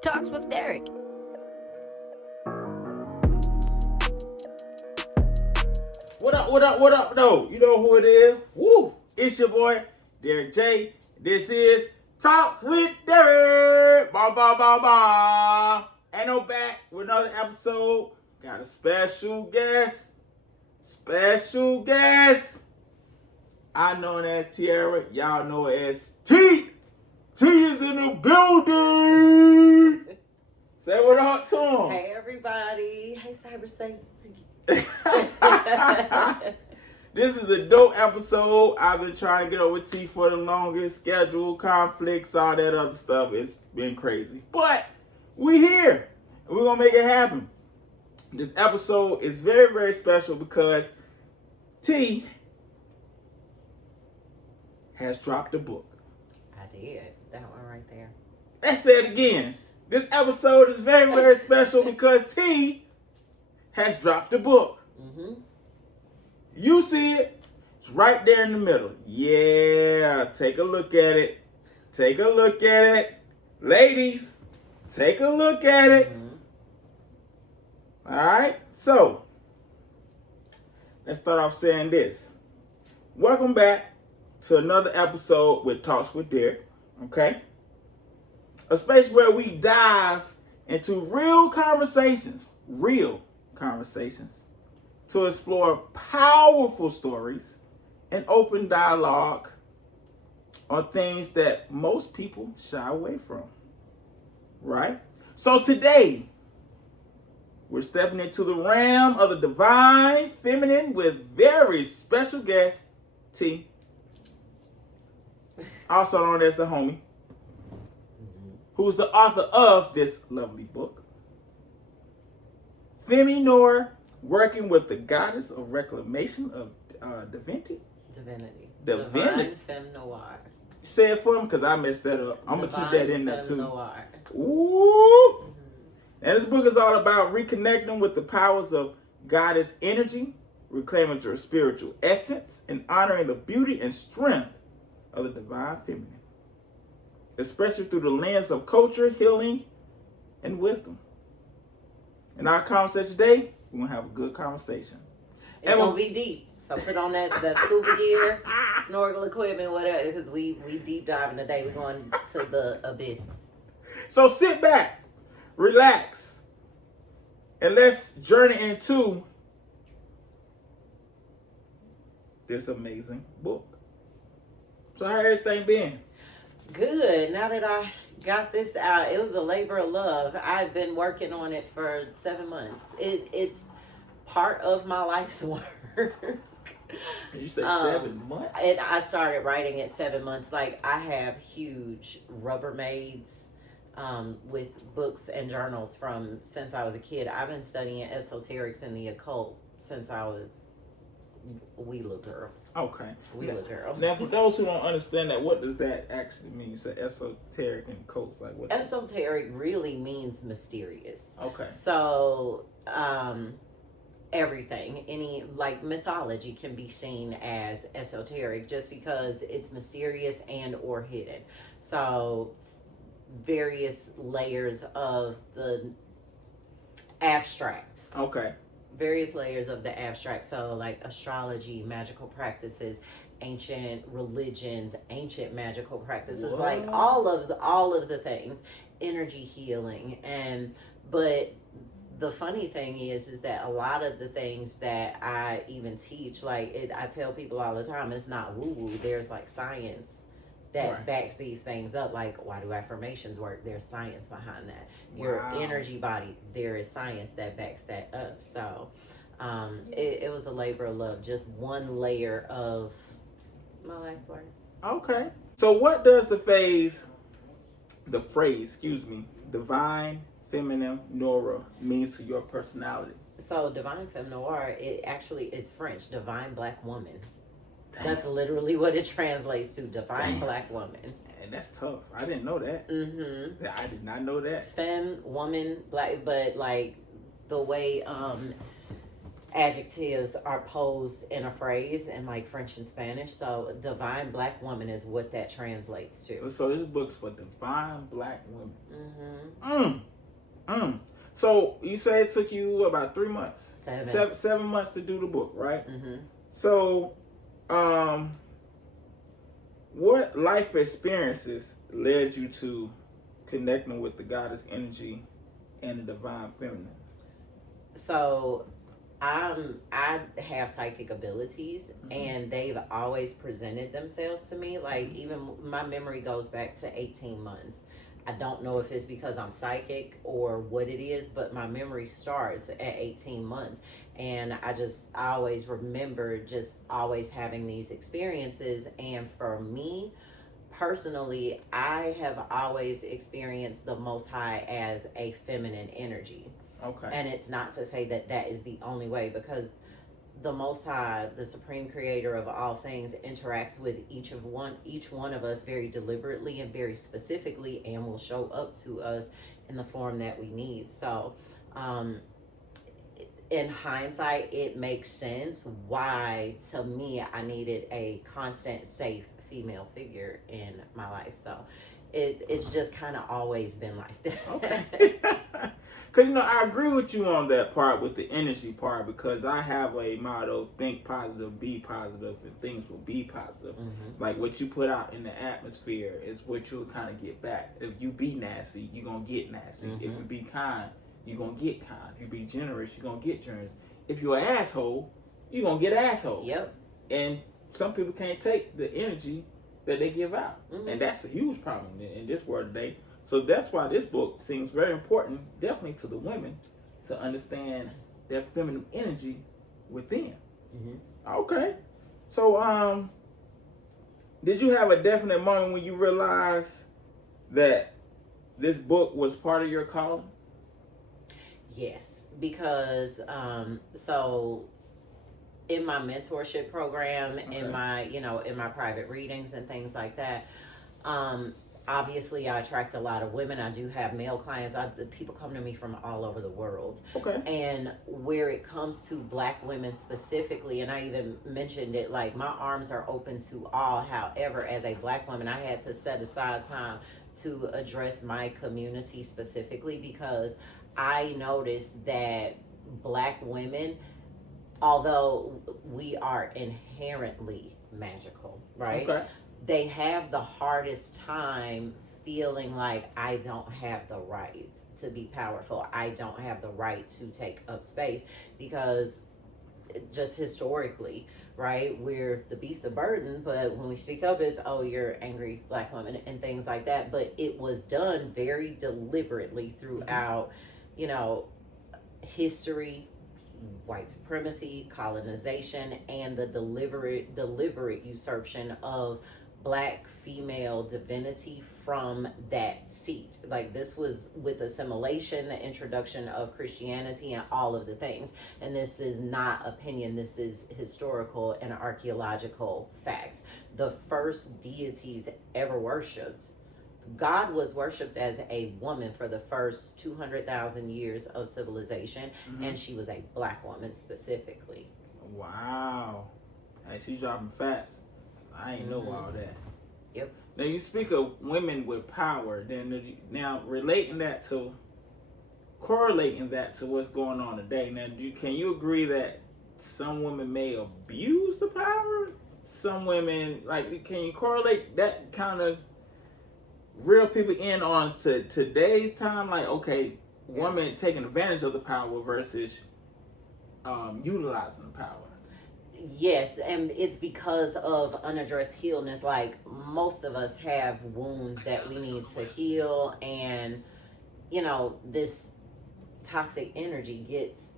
Talks with Derrick. What up, what up, what up, though? You know who it is? Woo! It's your boy, Derrick J. This is Talks with Derrick. Ba, ba, ba, ba. And I'm back with another episode. Got a special guest. I know it as Tiara. Y'all know it as T. T is in the building. Say what up to him. Hey everybody. Hey cyberspace. This is a dope episode. I've been trying to get over T for the longest. Schedule, conflicts, all that other stuff. It's been crazy. But we here. And we're going to make it happen. This episode is very, very special because T has dropped a book. I did. That one right there. Let's say it again. This episode is very, very special because T has dropped a book. Mm-hmm. You see it. It's right there in the middle. Yeah. Take a look at it. Take a look at it. Ladies, take a look at it. Mm-hmm. All right. So, let's start off saying this. Welcome back to another episode with Talks with Derrick. Okay? A space where we dive into real conversations to explore powerful stories and open dialogue on things that most people shy away from. Right? So today, we're stepping into the realm of the divine feminine with very special guest, T. Also known as the homie, who's the author of this lovely book. Femme Noir, working with the goddess of reclamation of Divinity. Divine Femme Noir. Say it for him because I messed that up. I'm going to keep that in there too. Noir. Ooh. And this book is all about reconnecting with the powers of goddess energy, reclaiming your spiritual essence, and honoring the beauty and strength of the divine feminine, especially through the lens of culture, healing, and wisdom. In our conversation today, we're going to have a good conversation. It's going to be deep. So put on that scuba gear, snorkel equipment, whatever, because we deep diving today. We're going to the abyss. So sit back, relax, and let's journey into this amazing book. So how everything been? Good. Now that I got this out, it was a labor of love. I've been working on it for 7 months. It's part of my life's work. You say 7 months? I started writing it 7 months. Like, I have huge Rubbermaids with books and journals from since I was a kid. I've been studying esoterics and the occult since I was a wee little girl. Okay. Little girl. Now, for those who don't understand that, what does that actually mean? You say esoteric and cult, like what? Esoteric really means mysterious. Okay. So, everything, any like mythology can be seen as esoteric just because it's mysterious and or hidden. So, various layers of the abstract. Okay. Various layers of the abstract. So like astrology, magical practices, ancient religions, ancient magical practices, What? like all of the things, energy healing. But the funny thing is that a lot of the things that I even teach, I tell people all the time, it's not woo woo. There's like science that Right. backs these things up. Like, why do affirmations work? There's science behind that. Your Wow. energy body, there is science that backs that up. So it was a labor of love, just one layer of my life's work. Okay. So what does the phrase, divine feminine Noir means to your personality? So Divine Femme Noir, it's French, divine black woman. That's literally what it translates to, divine black woman. And that's tough. I didn't know that. Mm-hmm. I did not know that. Femme, woman, black, but like the way adjectives are posed in a phrase in like French and Spanish. So divine black woman is what that translates to. So this book's for divine black women. Mm-hmm. So you say it took you about 3 months, 7 months to do the book, right? So, what life experiences led you to connecting with the goddess energy and the divine feminine? So I have psychic abilities, and they've always presented themselves to me. Like, even my memory goes back to 18 months. I don't know if it's because I'm psychic or what it is, but my memory starts at 18 months. And I always remember just always having these experiences. And for me personally, I have always experienced the Most High as a feminine energy. Okay. And it's not to say that that is the only way, because the Most High, the supreme creator of all things, interacts with each one of us very deliberately and very specifically, and will show up to us in the form that we need. So, in hindsight, it makes sense why, to me, I needed a constant, safe female figure in my life. So, it's just kind of always been like that. Okay. Because, I agree with you on that part, with the energy part, because I have a motto: think positive, be positive, and things will be positive. Like, what you put out in the atmosphere is what you'll kind of get back. If you be nasty, you're going to get nasty. If you be kind, you're going to get kind. If you be generous, you're going to get generous. If you're an asshole, you're going to get asshole. Yep. And some people can't take the energy that they give out. And that's a huge problem in this world today. So that's why this book seems very important, definitely to the women, to understand their feminine energy within. Okay. So, did you have a definite moment when you realized that this book was part of your calling? Yes, because so in my mentorship program, in my in my private readings and things like that, obviously I attract a lot of women. I do have male clients. People come to me from all over the world. Okay. And where it comes to Black women specifically, and I even mentioned it, like, my arms are open to all. However, as a Black woman, I had to set aside time to address my community specifically, because I noticed that Black women, although we are inherently magical, right? Okay. They have the hardest time feeling like, I don't have the right to be powerful. I don't have the right to take up space, because just historically, right, we're the beast of burden, but when we speak up, it's, oh, you're angry Black woman and things like that. But it was done very deliberately throughout, history, white supremacy, colonization, and the deliberate usurpation of Black female divinity from that seat. Like, this was with assimilation, the introduction of Christianity, and all of the things. And this is not opinion, this is historical and archaeological facts. The first deities ever worshipped, God was worshipped as a woman for the first 200,000 years of civilization, and she was a Black woman specifically. Wow. Hey, she's dropping fast. I ain't know all that. Yep. Now, you speak of women with power. Now, correlating that to what's going on today. Now, can you agree that some women may abuse the power? Some women, can you correlate that kind of real people in on to today's time? Like, okay, women taking advantage of the power versus utilizing the power. Yes, and it's because of unaddressed healness. Like, most of us have wounds that we need to heal, and this toxic energy gets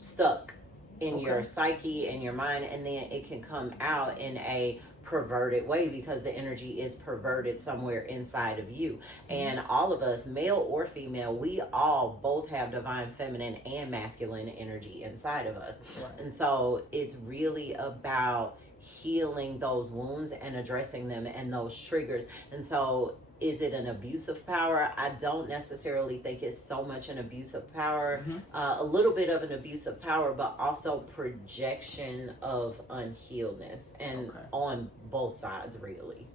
stuck in your psyche and your mind, and then it can come out in a perverted way, because the energy is perverted somewhere inside of you. And all of us, male or female, we all both have divine feminine and masculine energy inside of us. And so it's really about healing those wounds and addressing them and those triggers. And so, is it an abuse of power? I don't necessarily think it's so much an abuse of power. A little bit of an abuse of power, but also projection of unhealedness, and on both sides, really.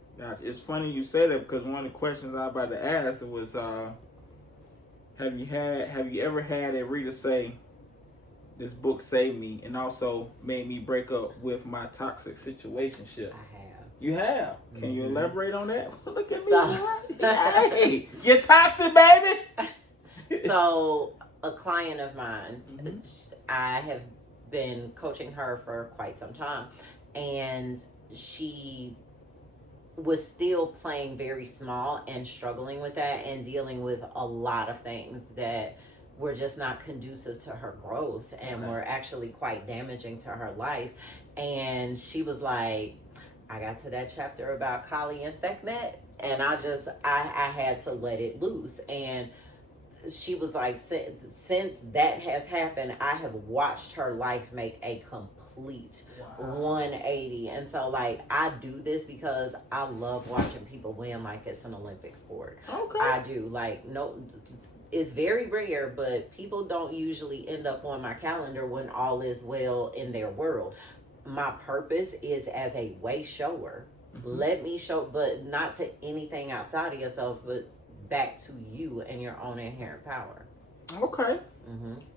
It's funny you say that, because one of the questions I was about to ask was, Have you ever had a reader say, "This book saved me," and also made me break up with my toxic situationship? I have. You have. Can you elaborate on that? Look at So- me. Hey, you're toxic, baby. So, a client of mine, I have been coaching her for quite some time, and she was still playing very small and struggling with that and dealing with a lot of things that were just not conducive to her growth and were actually quite damaging to her life. And she was like, I got to that chapter about Kali and Sekhmet, and I had to let it loose. And she was like, since that has happened, I have watched her life make a complete 180. And so, like, I do this because I love watching people win like it's an Olympic sport. Okay. I do. Like, no, it's very rare, but people don't usually end up on my calendar when all is well in their world. My purpose is as a way shower. Let me show, but not to anything outside of yourself, but back to you and your own inherent power. Okay.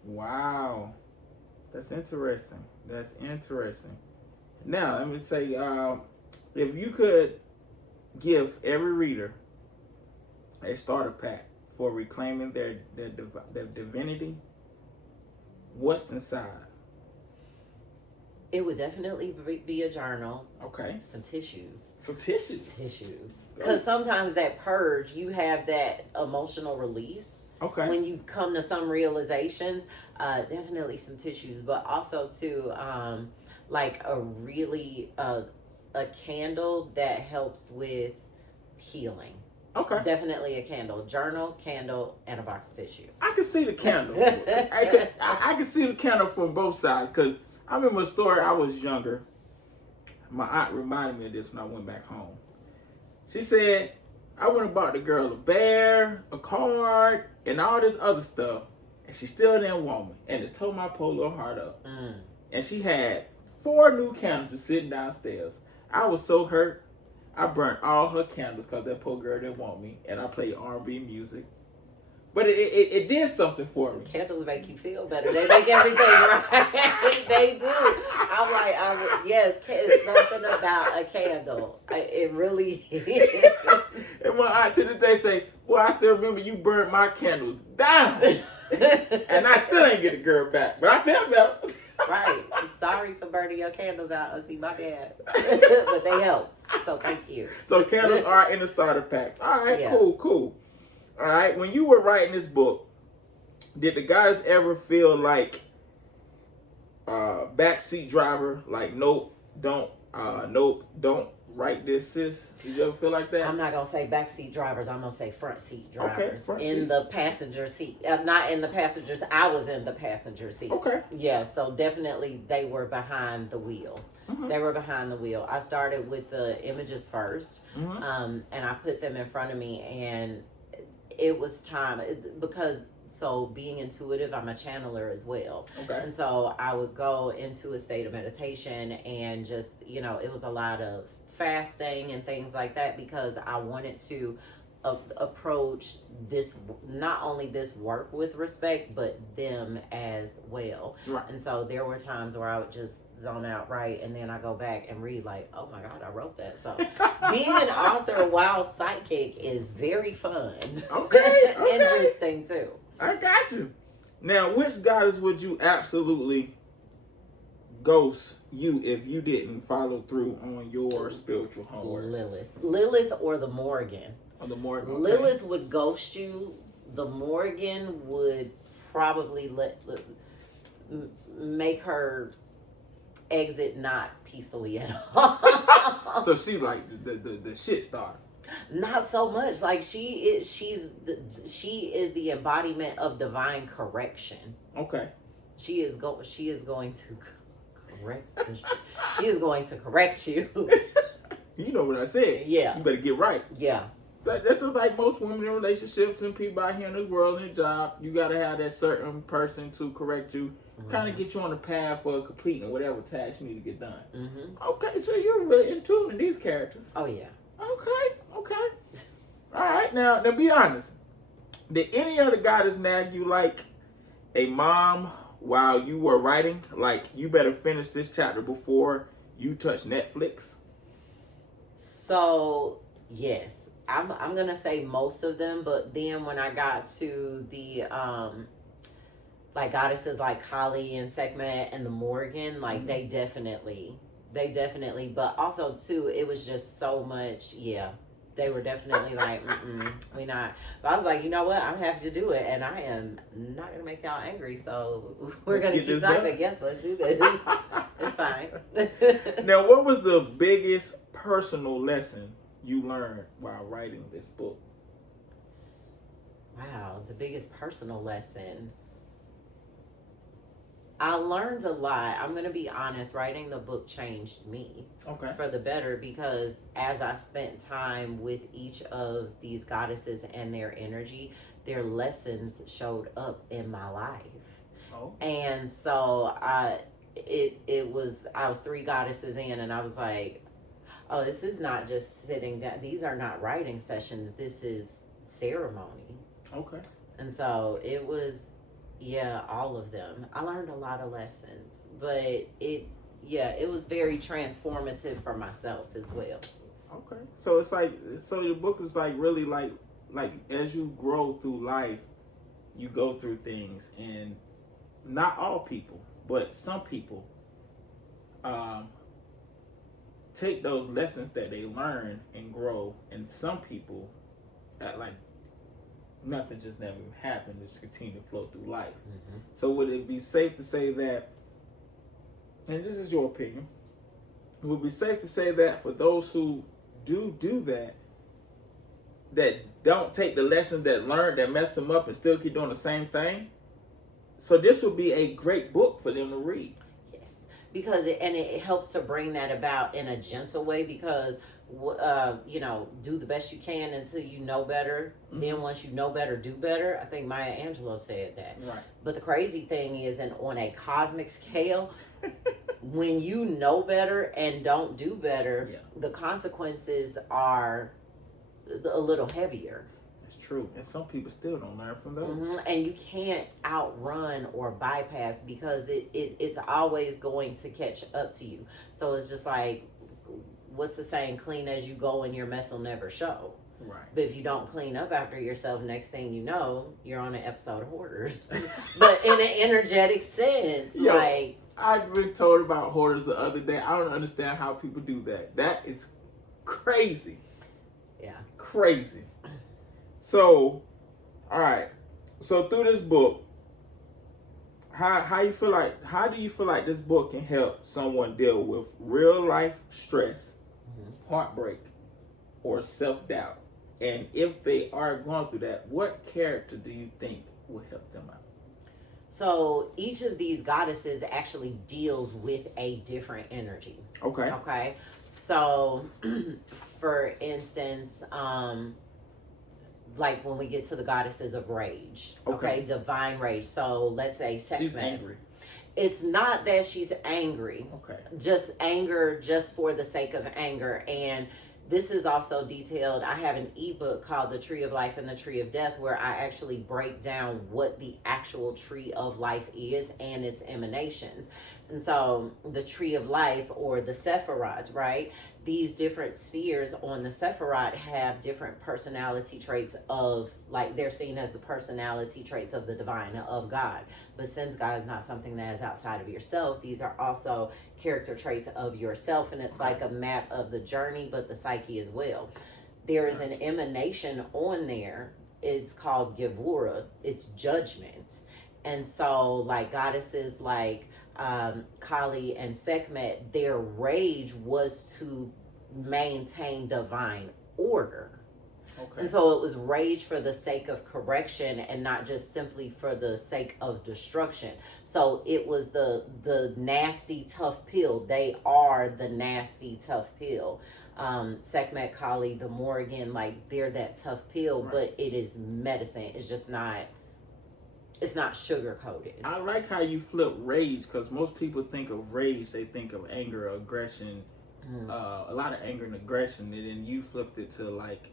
Wow. That's interesting. Now, let me say, if you could give every reader a starter pack for reclaiming their divinity, what's inside? It would definitely be a journal. Okay. Some tissues. Tissues. Because sometimes that purge, you have that emotional release. Okay. When you come to some realizations, definitely some tissues, but also too, like a really a candle that helps with healing. Okay. Definitely a candle, journal, candle, and a box of tissue. I can see the candle. I can see the candle from both sides, because I remember a story. I was younger. My aunt reminded me of this when I went back home. She said, I went and bought the girl a bear, a card, and all this other stuff, and she still didn't want me. And it tore my poor little heart up. And she had 4 new candles just sitting downstairs. I was so hurt. I burnt all her candles because that poor girl didn't want me. And I played R&B music. But it did something for me. Candles make you feel better. They make everything right. They do. I'm like, yes, it's something about a candle. It really is. And my aunt to this day say, well, I still remember you burned my candles down. And I still ain't get the girl back. But I felt better. Right. I'm sorry for burning your candles out. I see my bad. But they helped. So thank you. So candles are in the starter pack. All right, Yeah. cool. All right, when you were writing this book, did the guys ever feel like backseat driver? Like, nope, don't write this, sis? Did you ever feel like that? I'm not going to say backseat drivers. I'm going to say front seat drivers. Okay, front in seat. the passenger seat. Not in the passengers. I was in the passenger seat. Okay. Yeah, so definitely they were behind the wheel. They were behind the wheel. I started with the images first, and I put them in front of me, and it was time because being intuitive, I'm a channeler as well. Okay. And so I would go into a state of meditation and just, it was a lot of fasting and things like that because I wanted to approach this, not only this work with respect, but them as well. Right. And so there were times where I would just zone out, right, and then I go back and read like, oh my God, I wrote that. So being an author while psychic is very fun. Okay. Interesting too. I got you. Now, which goddess would you absolutely ghost you if you didn't follow through on your spiritual homework? Lilith or the Morgan. Or the Morgan. Okay. Lilith would ghost you. The Morgan would probably make her exit not peacefully at all. So she's like the shit starter. Not so much. Like she is the embodiment of divine correction. Okay. She is going to correct. She is going to correct you. You know what I said. Yeah. You better get right. Yeah. That's just like most women in relationships and people out here in this world in a job. You got to have that certain person to correct you, kind of get you on the path for completing whatever task you need to get done. Okay, so you're really in tune in these characters. Oh, yeah. Okay. All right, now be honest. Did any other goddess nag you like a mom while you were writing? Like, you better finish this chapter before you touch Netflix? So yes, I'm gonna say most of them, but then when I got to the like goddesses like Kali and Sekhmet and the Morgan, like they definitely, but also too, it was just so much. Yeah, they were definitely like, we not. But I was like, you know what? I'm happy to do it, and I am not gonna make y'all angry. So we're Let's gonna get keep this talking. done. Yes, let's do this. It's fine. Now, what was the biggest personal lesson you learned while writing this book? Wow, the biggest personal lesson. I learned a lot. I'm going to be honest, writing the book changed me for the better, because as I spent time with each of these goddesses and their energy, their lessons showed up in my life. Oh. And so I was 3 goddesses in, and I was like, oh, this is not just sitting down. These are not writing sessions. This is ceremony. Okay. And so it was, yeah, all of them. I learned a lot of lessons, but it was very transformative for myself as well. Okay. So it's like, so the book is like really like as you grow through life, you go through things, and not all people, but some people take those lessons that they learn and grow, and some people that like nothing just never happened, just continue to flow through life. Mm-hmm. So would it be safe to say that, and this is your opinion, would it be safe to say that for those who do that don't take the lessons that learned, that messed them up, and still keep doing the same thing, so this would be a great book for them to read? Yes, because it helps to bring that about in a gentle way, because do the best you can until you know better. Mm-hmm. Then once you know better, do better. I think Maya Angelou said that. Right. But the crazy thing is, and on a cosmic scale, when you know better and don't do better, the consequences are a little heavier. That's true. And some people still don't learn from those. Mm-hmm. And you can't outrun or bypass, because it's always going to catch up to you. So it's just like, what's the saying? Clean as you go and your mess will never show. Right. But if you don't clean up after yourself, next thing you know, you're on an episode of Hoarders. But in an energetic sense. Yo, like, I've been told about Hoarders the other day. I don't understand how people do that. That is crazy. Yeah. Crazy. So, all right. So through this book, how do you feel like this book can help someone deal with real life stress, heartbreak, or self-doubt? And if they are going through that, what character do you think will help them out? So each of these goddesses actually deals with a different energy. Okay. So for instance, like when we get to the goddesses of rage, okay, divine rage. So let's say Sekhmet. She's angry. It's not that she's angry. Okay. Just anger, just for the sake of anger. And this is also detailed. I have an ebook called The Tree of Life and the Tree of Death, where I actually break down what the actual tree of life is and its emanations. And so the tree of life, or the Sephiroth, right? These different spheres on the Sephiroth have different personality traits of, like, they're seen as the personality traits of the divine, of God. But since God is not something that is outside of yourself, these are also character traits of yourself. And it's like a map of the journey, but the psyche as well. There is an emanation on there. It's called Gevura. It's judgment. And so, like, goddesses like Kali and Sekhmet, their rage was to maintain divine order. And so it was rage for the sake of correction, and not just simply for the sake of destruction. So it was the nasty tough pill. They are the nasty tough pill. Sekhmet, Kali, the Morgan, like, they're that tough pill, but it is medicine. It's just not, it's not sugar coated. I like how you flip rage, because most people think of rage, they think of anger, aggression, a lot of anger and aggression, and then you flipped it to like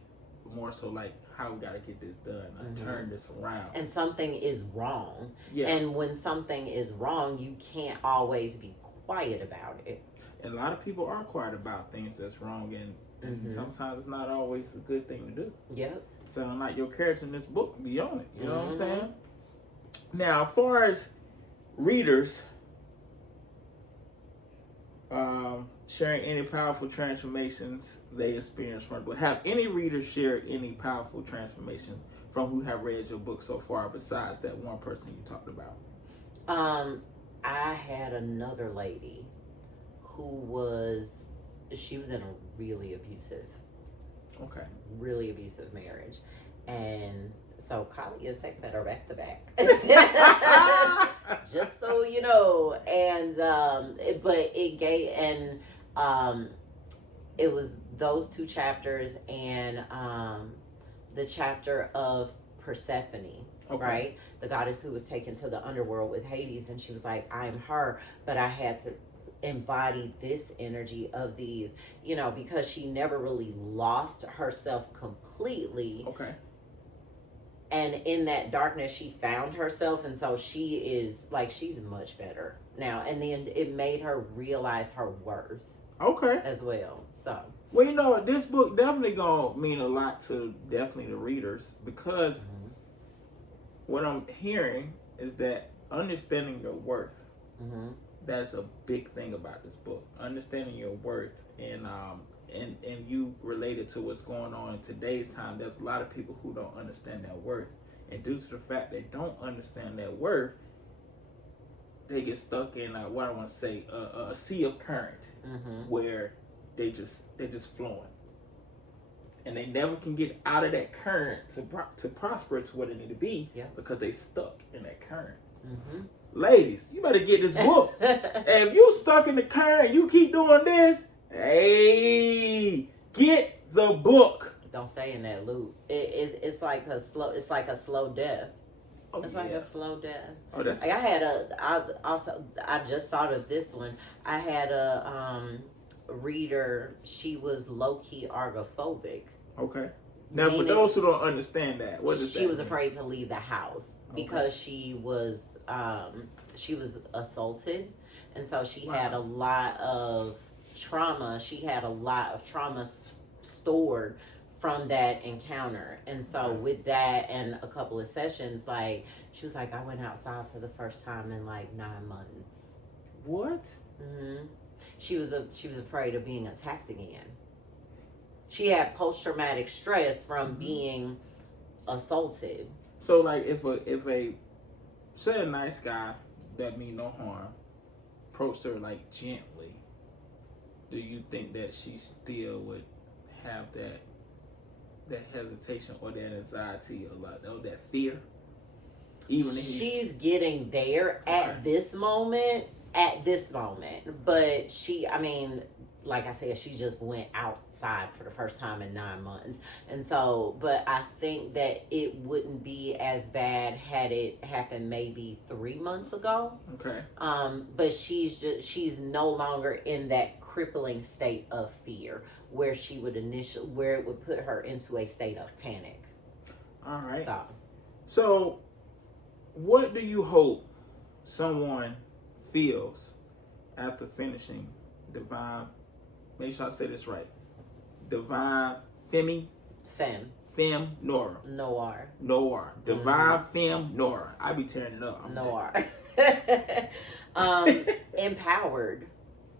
more so like how we got to get this done, turn this around. And something is wrong. Yeah. And when something is wrong, you can't always be quiet about it. And a lot of people are quiet about things that's wrong, and sometimes it's not always a good thing to do. Yep. Sound like your character in this book be on it. You know what I'm saying? Now, as far as readers sharing any powerful transformations they experienced from the book, have any readers shared any powerful transformations from who have read your book so far besides that one person you talked about? I had another lady who was in a really abusive marriage, and so Kali and Tech met her back to back. Just so you know. And but it gave, and it was those two chapters, and the chapter of Persephone, right, the goddess who was taken to the underworld with Hades, and she was like, I'm her, but I had to embody this energy of these, you know, because she never really lost herself completely. Okay. And in that darkness, she found herself, and so she is like, she's much better now. And then it made her realize her worth. Okay. As well. So. Well, you know, this book definitely gonna mean a lot to definitely the readers, because what I'm hearing is that understanding your worth. That's a big thing about this book. Understanding your worth, and you related to what's going on in today's time. There's a lot of people who don't understand their worth, and due to the fact they don't understand their worth, they get stuck in what I want to say a sea of current, where they just flowing, and they never can get out of that current to prosper to what they need to be, because they stuck in that current. Ladies, you better get this book. And if you stuck in the current, you keep doing this, hey, get the book. Don't stay in that loop. It's like a slow death. It's like a slow death. Oh, that's like I just thought of this one. I had a reader. She was low-key argophobic. Okay. Now, for those who don't understand that, what is that? She was afraid to leave the house because she was assaulted, and so she had a lot of trauma. She had a lot of trauma stored from that encounter, and so with that and a couple of sessions, like she was like, I went outside for the first time in like 9 months. What? She was afraid of being attacked again. She had post-traumatic stress from being assaulted. So, like, if a say a nice guy that mean no harm approached her like gently, do you think that she still would have that hesitation or that anxiety or that fear? Even if she's getting there at this moment, but like I said, she just went outside for the first time in 9 months. And so, but I think that it wouldn't be as bad had it happened maybe 3 months ago. Okay. But she's no longer in that crippling state of fear where where it would put her into a state of panic. All right. So what do you hope someone feels after finishing Divine, make sure I say this right, Divine Femme Noir. Divine Femme Noir. I be tearing it up. Noir. Empowered.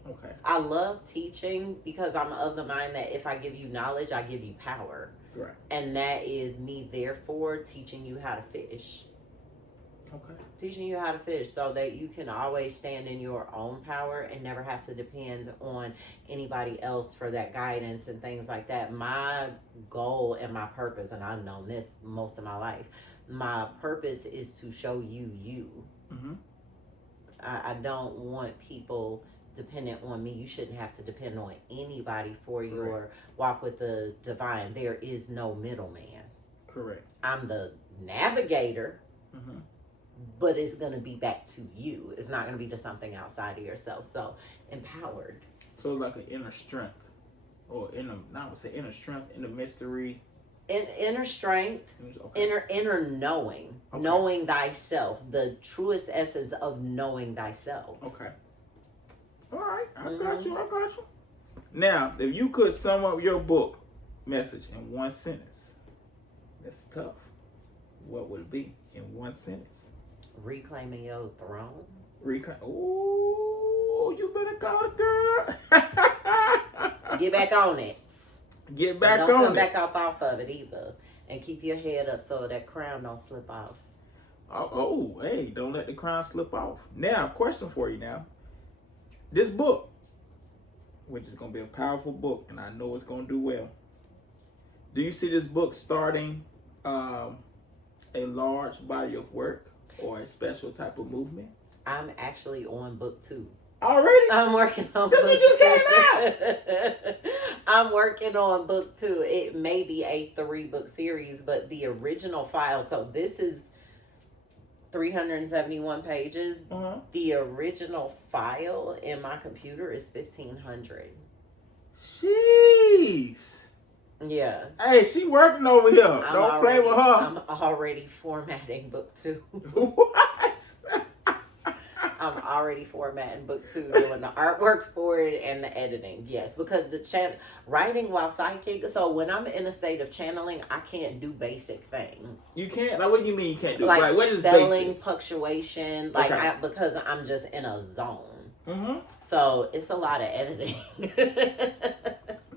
Okay. I love teaching because I'm of the mind that if I give you knowledge, I give you power. Right. And that is me, therefore, teaching you how to fish. Okay. Teaching you how to fish so that you can always stand in your own power and never have to depend on anybody else for that guidance and things like that. My goal and my purpose, and I've known this most of my life, my purpose is to show you you. I don't want people dependent on me. You shouldn't have to depend on anybody for your walk with the divine. There is no middleman. Correct. I'm the navigator, but it's going to be back to you. It's not going to be to something outside of yourself. So empowered. So it's like an inner strength, or inner strength, inner mystery, Inner strength, Okay. inner knowing, Okay. knowing thyself, the truest essence of knowing thyself. Okay. All right. I got you. Now, if you could sum up your book message in one sentence, that's tough. What would it be in one sentence? Reclaiming your throne. Ooh, you better call it, girl. Get back on it. Get back don't on come it. back off of it either. And keep your head up so that crown don't slip off. Hey, don't let the crown slip off. Now, question for you now. This book, which is going to be a powerful book, and I know it's going to do well. Do you see this book starting a large body of work or a special type of movement? I'm actually on book 2. Already? I'm working on this book one just 2. came out. I'm working on book 2. It may be a 3-book series, but the original file, so this is 371 pages. Uh-huh. The original file in my computer is 1,500. Jeez. Yeah. Hey, she working over here. Don't play with her. I'm already formatting book 2. What? I'm already formatting book 2, doing the artwork for it and the editing. Yes, because the writing while sidekick. So when I'm in a state of channeling, I can't do basic things. You can't. Like, what do you mean you can't do? Like what is spelling, basic? punctuation, like Okay. because I'm just in a zone. Mm-hmm. So it's a lot of editing.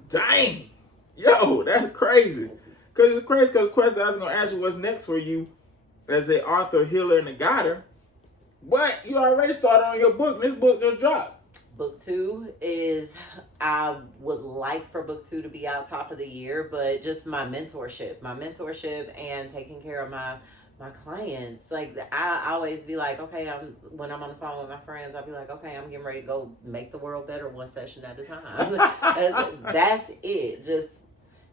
Dang. Yo, that's crazy. Because it's crazy because the question I was going to ask you what's next for you as an author, healer, and a guider. But you already started on your book. This book just dropped. Book 2 is, I would like for book 2 to be out top of the year, but just my mentorship and taking care of my clients. Like, I always be like, okay, when I'm on the phone with my friends, I'll be like, okay, I'm getting ready to go make the world better one session at a time. That's it. Just,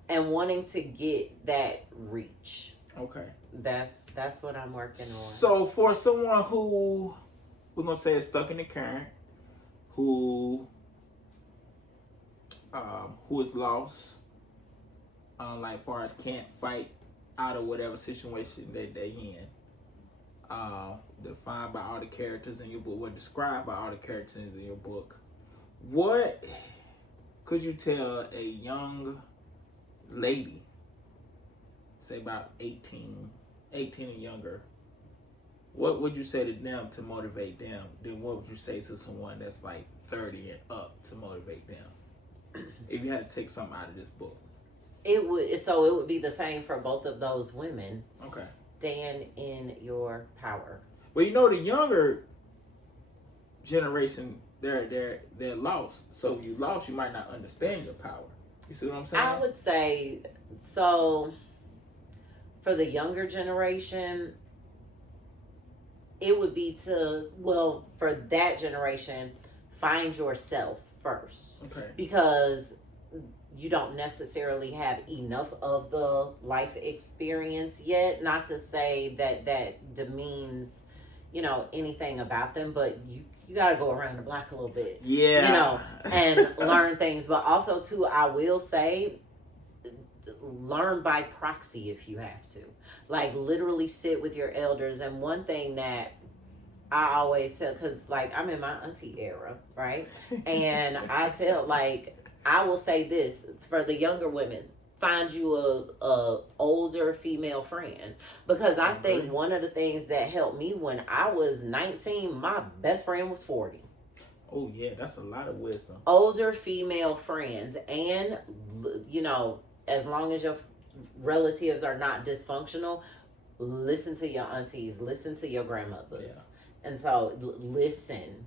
and wanting to get that reach. Okay. That's what I'm working on. So for someone who, we're going to say is stuck in the current, who is lost, like far as can't fight out of whatever situation that they in, defined by all the characters in your book, or described by all the characters in your book, what could you tell a young lady, say about 18 and younger, what would you say to them to motivate them? Then what would you say to someone that's like 30 and up to motivate them? If you had to take something out of this book. It would be the same for both of those women. Okay. Stand in your power. Well, you know, the younger generation, they're lost. So if you lost, you might not understand your power. You see what I'm saying? I would say, so for the younger generation, it would be for that generation, find yourself first. Okay. Because you don't necessarily have enough of the life experience yet. Not to say that demeans, anything about them, but you got to go around the block a little bit. Yeah. And learn things. But also, too, I will say, learn by proxy if you have to. Like, literally sit with your elders. And one thing that I always tell, because, like, I'm in my auntie era, right? And I tell, like, I will say this, for the younger women, find you a older female friend. Because I think one of the things that helped me when I was 19, my best friend was 40. Oh, yeah, that's a lot of wisdom. Older female friends. And, as long as your relatives are not dysfunctional, listen to your aunties, listen to your grandmothers. Yeah. And so listen,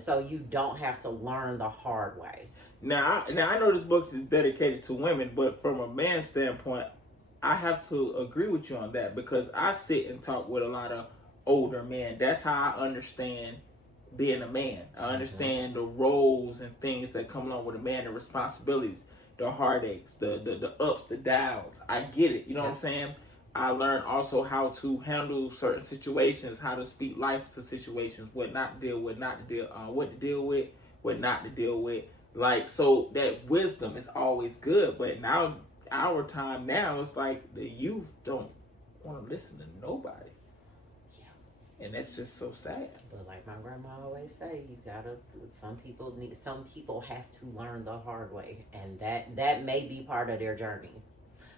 so you don't have to learn the hard way. Now I know this book is dedicated to women, but from a man's standpoint, I have to agree with you on that, because I sit and talk with a lot of older men. That's how I understand being a man. I understand the roles and things that come along with a man, the responsibilities, the heartaches, the ups, the downs. I get it. You know what I'm saying? I learned also how to handle certain situations, how to speak life to situations, what not to deal with, what to deal with, what not to deal with. Like, so that wisdom is always good. But now, our time now, it's like the youth don't want to listen to nobody. Yeah. And that's just so sad. But like my grandma always say, you gotta. Some people have to learn the hard way, and that may be part of their journey.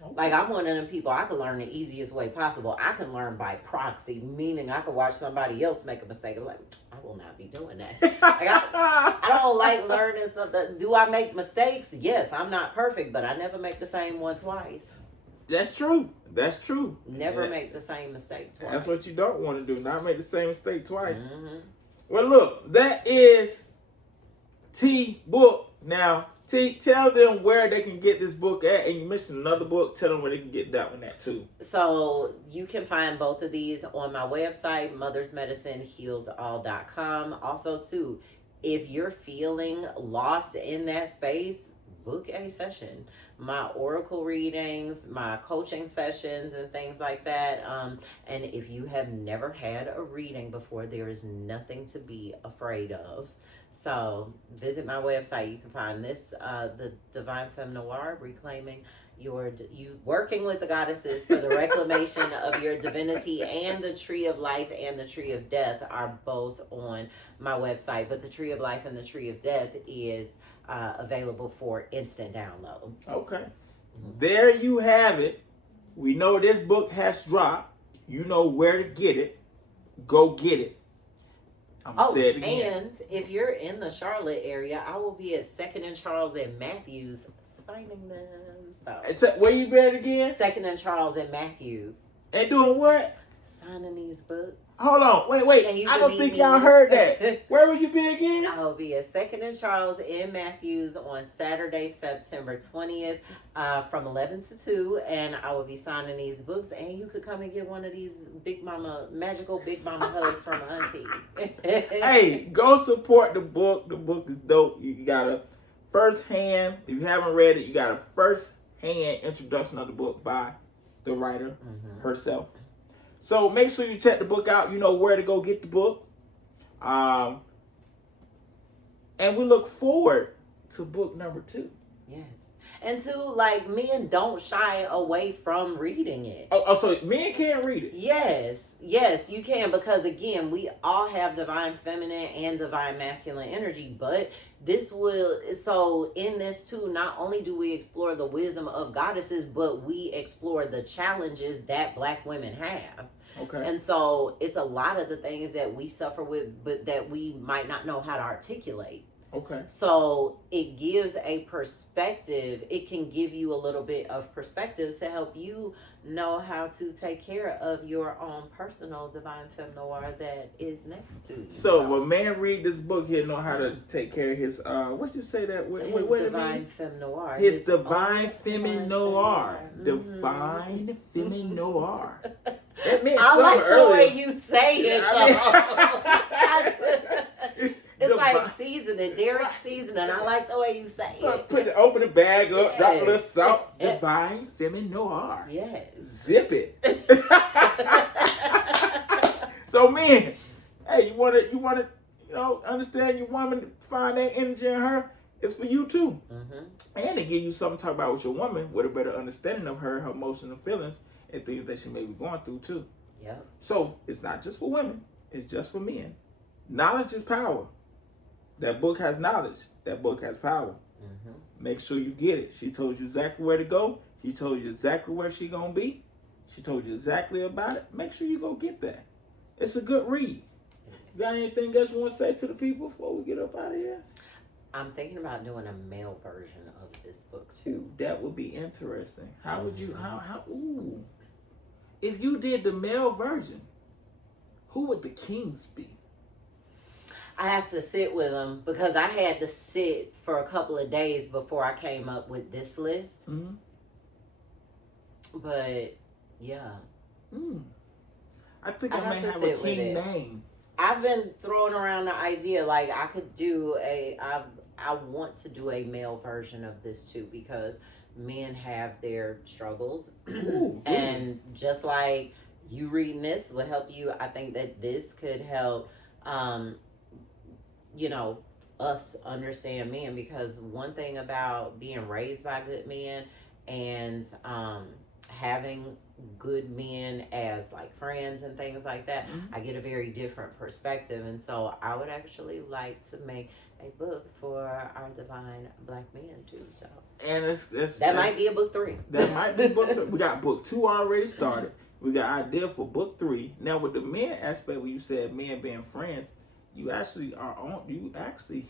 Okay. Like I'm one of them people. I can learn the easiest way possible. I can learn by proxy, meaning I can watch somebody else make a mistake. I'm like, I will not be doing that. Like I don't like learning something. Do I make mistakes? Yes, I'm not perfect, but I never make the same one twice. That's true. That's true. Never make the same mistake twice. That's what you don't want to do. Not make the same mistake twice. Mm-hmm. Well, look, that is T book. Now, T, tell them where they can get this book at. And you mentioned another book. Tell them where they can get that one at, too. So you can find both of these on my website, mothersmedicinehealsall.com. Also, too, if you're feeling lost in that space, book a session. My oracle readings, my coaching sessions, and things like that. And if you have never had a reading before, there is nothing to be afraid of. So visit my website. You can find this, the Divine Femme Noir, reclaiming you working with the goddesses for the reclamation of your divinity, and the Tree of Life and the Tree of Death are both on my website. But the Tree of Life and the Tree of Death is available for instant download. Okay. Mm-hmm. There you have it. We know this book has dropped. You know where to get it. Go get it. Say it again. And if you're in the Charlotte area, I will be at 2nd and Charles and Matthews signing them. So where you been again? 2nd and Charles and Matthews. And doing what? Signing these books. Hold on. Wait. I don't think y'all heard that. Where will you be again? I will be at 2nd and Charles in Matthews on Saturday, September 20th from 11 to 2. And I will be signing these books. And you could come and get one of these magical Big Mama hugs from Auntie. Hey, go support the book. The book is dope. You got a first-hand, if you haven't read it, you got a first-hand introduction of the book by the writer herself. So make sure you check the book out. You know where to go get the book. And we look forward to book number 2. Yes. And 2, like, men don't shy away from reading it. Oh, so men can read it? Yes, you can. Because, again, we all have divine feminine and divine masculine energy. But so in this, too, not only do we explore the wisdom of goddesses, but we explore the challenges that Black women have. Okay. And so it's a lot of the things that we suffer with, but that we might not know how to articulate. Okay. So it gives a perspective. It can give you a little bit of perspective to help you know how to take care of your own personal divine femme noir that is next to you. So when man read this book, he'll know how to take care of his what you say that? His divine femme noir. His divine feminine noir. Divine feminine noir. That meant I like the earlier. way you say it. It's like seasoning, Derrick seasoning. I like the way you say it. Open the bag up, drop a little salt. Divine feminine noir. Yes. Zip it. So men, hey, you wanna, understand your woman, find that energy in her. It's for you too. Mm-hmm. And to give you something to talk about with your woman with a better understanding of her emotions and feelings and things that she may be going through too. Yeah. So it's not just for women. It's just for men. Knowledge is power. That book has knowledge. That book has power. Mm-hmm. Make sure you get it. She told you exactly where to go. She told you exactly where she gonna be. She told you exactly about it. Make sure you go get that. It's a good read. You got anything else you want to say to the people before we get up out of here? I'm thinking about doing a male version of this book too. Ooh, that would be interesting. How would you? Ooh. If you did the male version, who would the kings be? I have to sit with them because I had to sit for a couple of days before I came up with this list. Mm-hmm. But yeah, I think I may have a king name. I've been throwing around the idea like I could do I want to do a male version of this too because men have their struggles. Ooh, and just like you reading this will help you, I think that this could help us understand men, because one thing about being raised by good men and having good men as like friends and things like that, I get a very different perspective. And so I would actually like to make a book for our divine black men too. So And that might be a book 3. That might be book 3. We got book 2 already started. We got idea for book 3. Now with the men aspect, where you said men being friends, you actually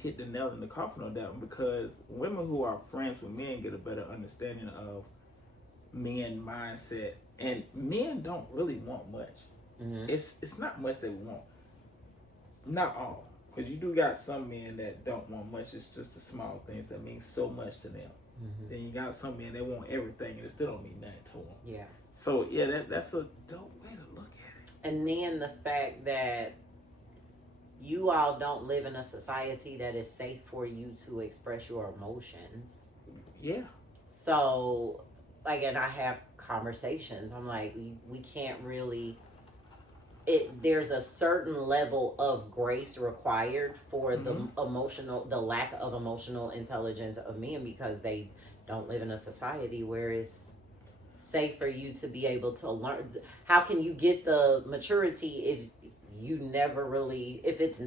hit the nail in the coffin on that one, because women who are friends with men get a better understanding of men mindset, and men don't really want much. It's not much they want. Not all, because you do got some men that don't want much. It's just the small things that mean so much to them. Then you got some men that want everything and it still don't mean nothing to them. Yeah. So yeah, that's a dope way to look at it. And then the fact that you all don't live in a society that is safe for you to express your emotions. Yeah. So, like, and I have conversations. I'm like, we can't really. There's a certain level of grace required for the lack of emotional intelligence of men, because they don't live in a society where it's safe for you to be able to learn. How can you get the maturity if you never really, if it's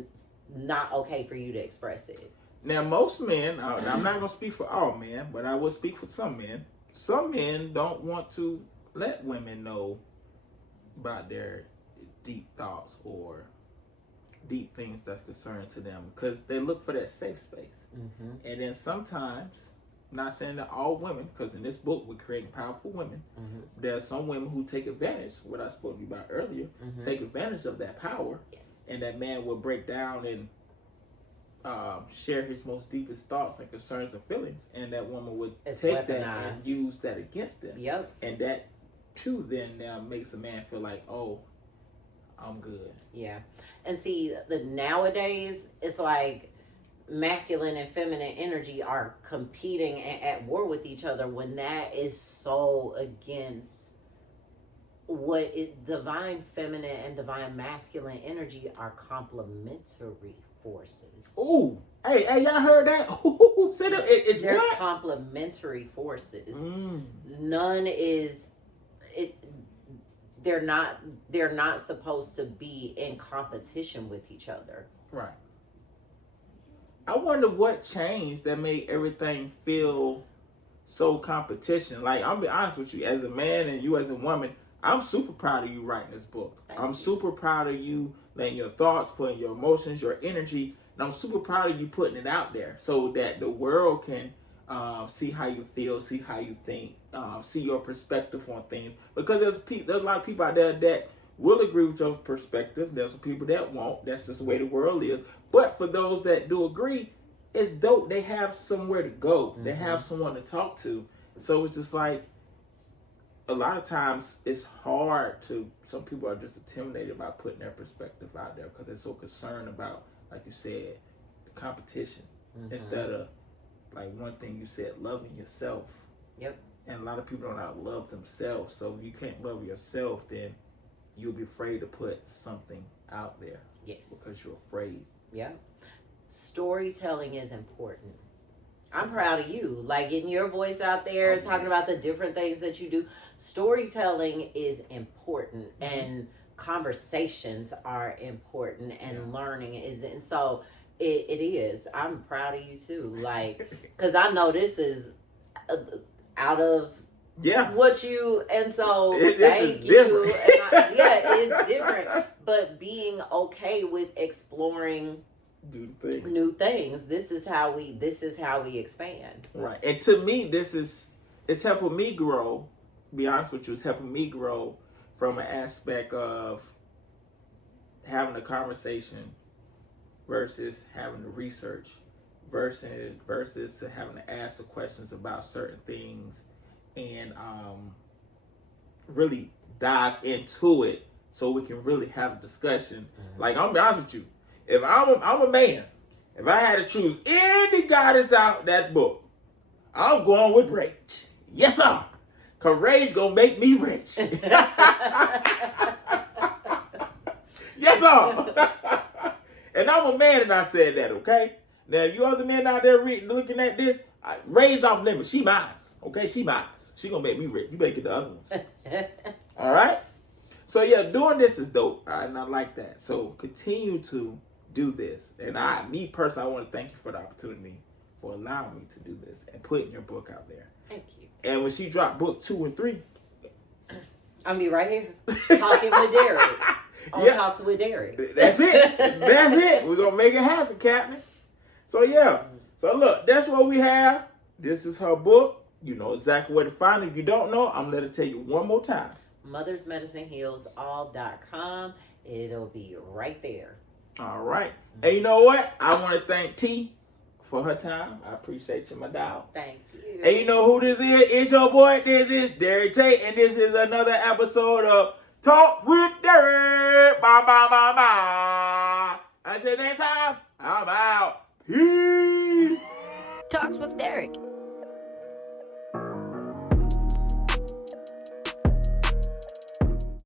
not okay for you to express it? Now, most men, I'm not going to speak for all men, but I will speak for some men. Some men don't want to let women know about their deep thoughts or deep things that's concerning to them, because they look for that safe space. And then sometimes, I'm not saying that all women, because in this book we're creating powerful women, there's some women who take advantage, what I spoke to you about earlier, take advantage of that power. Yes. And that man will break down and share his most deepest thoughts and concerns and feelings, and that woman would take that and use that against them. Yep. And that too then now makes a man feel like, oh, I'm good. Yeah. And see, nowadays it's like masculine and feminine energy are competing and at war with each other, when that is so against what divine feminine and divine masculine energy are complementary forces. Ooh, hey, y'all heard that? Ooh, say that. They're what? complementary forces. None is it. They're not supposed to be in competition with each other. Right. I wonder what changed that made everything feel so competition. Like, I'll be honest with you, as a man and you as a woman, I'm super proud of you writing this book. I'm super proud of you letting your thoughts, putting your emotions, your energy, and I'm super proud of you putting it out there so that the world can see how you feel, see how you think, see your perspective on things. Because there's a lot of people out there that will agree with your perspective. There's some people that won't. That's just the way the world is. But for those that do agree, it's dope. They have somewhere to go. They have someone to talk to. So it's just like, a lot of times it's hard to, some people are just intimidated by putting their perspective out there because they're so concerned about, like you said, the competition. Instead of, like one thing you said, loving yourself. Yep. And a lot of people don't know how to love themselves. So if you can't love yourself, then you'll be afraid to put something out there. Yes. Because you're afraid. Yeah. Storytelling is important. I'm proud of you, like getting your voice out there, talking about the different things that you do. Storytelling is important, and conversations are important, and learning is, and so it is. I'm proud of you too, like, because I know this is out of what you, and so thank you. It's different, but being okay with exploring new things. This is how we expand. Right. And to me, it's helping me grow. Be honest with you, it's helping me grow from an aspect of having a conversation versus having to research versus to having to ask the questions about certain things and really dive into it so we can really have a discussion. Like, I'm be honest with you, if I'm a man, if I had to choose any goddess out that book, I'm going with Rage. Yes, sir. Cause Rage gonna make me rich. Yes, sir. And I'm a man and I said that, okay? Now, if you other men out there looking at this, Rage off limits. She mine, Okay, she mine. She gonna make me rich. You better get the other ones. All right. So yeah, doing this is dope. All right, and I like that. So continue to do this. And me personally, I want to thank you for the opportunity for allowing me to do this and putting your book out there. Thank you. And when she dropped book 2 and 3, I'll be right here talking with Derrick. Talks with Derrick. That's it. That's it. We're gonna make it happen, Captain. So yeah. So look, that's what we have. This is her book. You know exactly where to find it. If you don't know, I'm gonna tell you one more time. mothersmedicinehealsall.com. It'll be right there. All right. And you know what? I want to thank T for her time. I appreciate you, my dog. Thank you. And you know who this is? It's your boy. This is Derrick J. And this is another episode of Talk with Derrick. Bye, bye, bye, bye. Until next time, I'm out. Peace. Talks with Derrick.